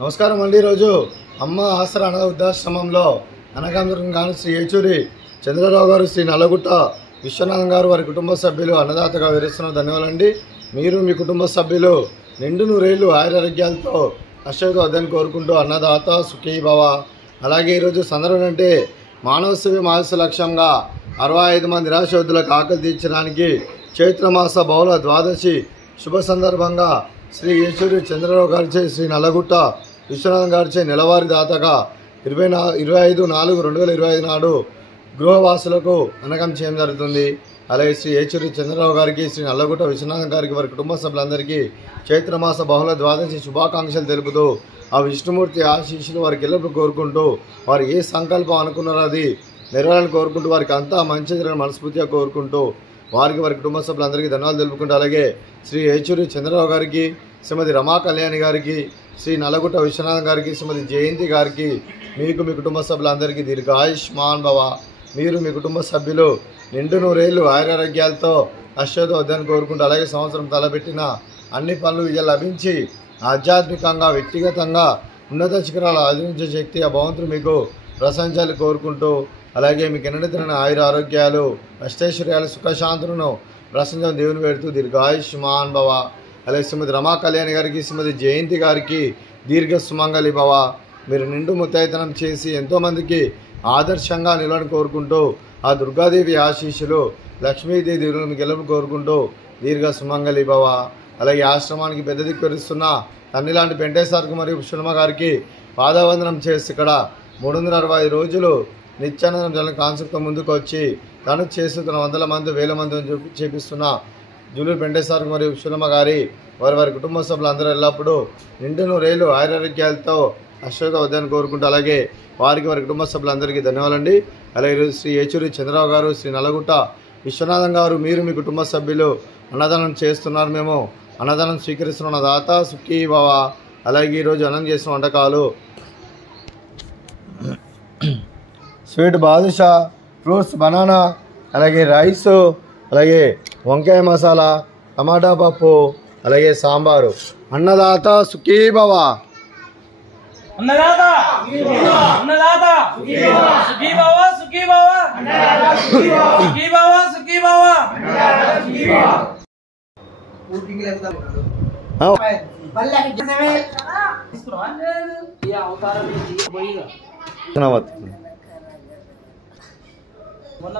నమస్కారం అండి. ఈరోజు అమ్మ ఆసరా అనాథ వృద్ధాశ్రమంలో అనగాంధ్రం శ్రీ ఏచూరి చంద్రరావు గారు, శ్రీ నల్లగుట్ట విశ్వనాథం గారు, వారి కుటుంబ సభ్యులు అన్నదాతగా వివరిస్తున్న ధన్యవాదాలండి. మీరు మీ కుటుంబ సభ్యులు నిండు నూరేళ్లు ఆయురారోగ్యాలతో అశ్వత వద్దని కోరుకుంటూ అన్నదాత సుఖీ భవ. అలాగే ఈరోజు సందర్భం అంటే మానవ సేవ మానస లక్ష్యంగా 65 మంది నిరాశోద్ధులకు ఆకలి తీర్చడానికి చైత్రమాస బహుళ ద్వాదశి శుభ సందర్భంగా శ్రీ ఏచూరి చంద్రరావు గారిచే, శ్రీ నల్లగుట్ట విశ్వనాథం గారిచే నెలవారీ దాతగా 25/4/2025 నాడు గృహవాసులకు అన్నకం చేయడం జరుగుతుంది. అలాగే శ్రీ ఏచూరి చంద్రరావు గారికి, శ్రీ నల్లగుట్ట విశ్వనాథం గారికి, వారి కుటుంబ సభ్యులందరికీ చైత్రమాస బహుళ ద్వాదశి శుభాకాంక్షలు తెలుపుతూ ఆ విష్ణుమూర్తి ఆశీస్సులు వారికి ఎల్లప్పుడూ కోరుకుంటూ, వారు ఏ సంకల్పం అనుకున్నారో అది నెరవేరాలని కోరుకుంటూ, వారికి అంతా మంచి జరగాలని మనస్ఫూర్తిగా కోరుకుంటూ, వారికి వారి కుటుంబ సభ్యులందరికీ ధన్యవాదాలు తెలుపుకుంటూ, అలాగే శ్రీ ఏచూరి చంద్రరావు గారికి, శ్రీమతి రమా కళ్యాణి గారికి, శ్రీ నల్లగుట్ట విశ్వనాథం గారికి, శ్రీమతి జయంతి గారికి, మీకు మీ కుటుంబ సభ్యులందరికీ దీర్ఘాయుష్మాన్ భవ. మీరు మీ కుటుంబ సభ్యులు నిండు నూరేళ్లు ఆయురారోగ్యాలతో అశ్వత వద్దని కోరుకుంటూ, అలాగే సంవత్సరం తలపెట్టిన అన్ని పనులు విజయం లభించి ఆధ్యాత్మికంగా వ్యక్తిగతంగా ఉన్నత శిఖరాలు ఆదరించే శక్తి ఆ భగవంతుడు మీకు ప్రశంసాలు కోరుకుంటూ, అలాగే మీకు ఎన్నడెత్తిన ఆయుర ఆరోగ్యాలు, అష్టైశ్వర్యాలు, సుఖశాంతులను ప్రశంసలు దేవుని పెడుతూ దీర్ఘాయుష్మాన్ భవ. అలాగే శ్రీమతి రమా కళ్యాణి గారికి, శ్రీమతి జయంతి గారికి దీర్ఘ సుమంగళి భవ. మీరు నిండు ముత్తైతనం చేసి ఎంతోమందికి ఆదర్శంగా నిలవని కోరుకుంటూ, ఆ దుర్గాదేవి ఆశీస్సులు, లక్ష్మీదేవి దేవుని మీకు ఎల్లప్పుడూ కోరుకుంటూ దీర్ఘ సుమంగళి భవ. అలాగే ఆశ్రమానికి పెద్ద దిక్కురిస్తున్న తన్ని లాంటి పెంటేశ్వరకు మరియు పుష్పమ్మ గారికి పాదవందనం చేసి ఇక్కడ 365 రోజులు నిత్యానందం జన కాన్సెప్ట్తో ముందుకు వచ్చి తను చేస్తున్న 100 మంది 1000 మంది చేపిస్తున్న జూలూరు పెంటేశ్వరకు మరియు పుష్పమ్మ గారి వారి కుటుంబ సభ్యులందరూ ఎల్లప్పుడూ నిండు నూరేళ్లు ఆయురారోగ్యాలతో అశ్వత వద్దని కోరుకుంటూ, అలాగే వారికి వారి కుటుంబ సభ్యులందరికీ ధన్యవాదాలండి. అలాగే ఈరోజు శ్రీ ఏచూరి చంద్రరావు గారు, శ్రీ నల్లగుట్ట విశ్వనాథం గారు, మీరు మీ కుటుంబ సభ్యులు అన్నదానం చేస్తున్నారు. మేము అన్నదానం స్వీకరిస్తున్న దాత సుఖీ భవ. అలాగే ఈరోజు అన్నం చేసిన వంటకాలు స్వీట్ బాదుషా, ఫ్రూట్స్ బనానా, అలాగే రైస్, అలాగే వంకాయ మసాలా, టమాటా పప్పు, అలాగే సాంబారు. అన్నదాత సుఖీ భవ. అన్నదాత అన్నదాత సుఖీ భవ, సుఖీ భవ, సుఖీ భవ, సుఖీ భవ. మొన్న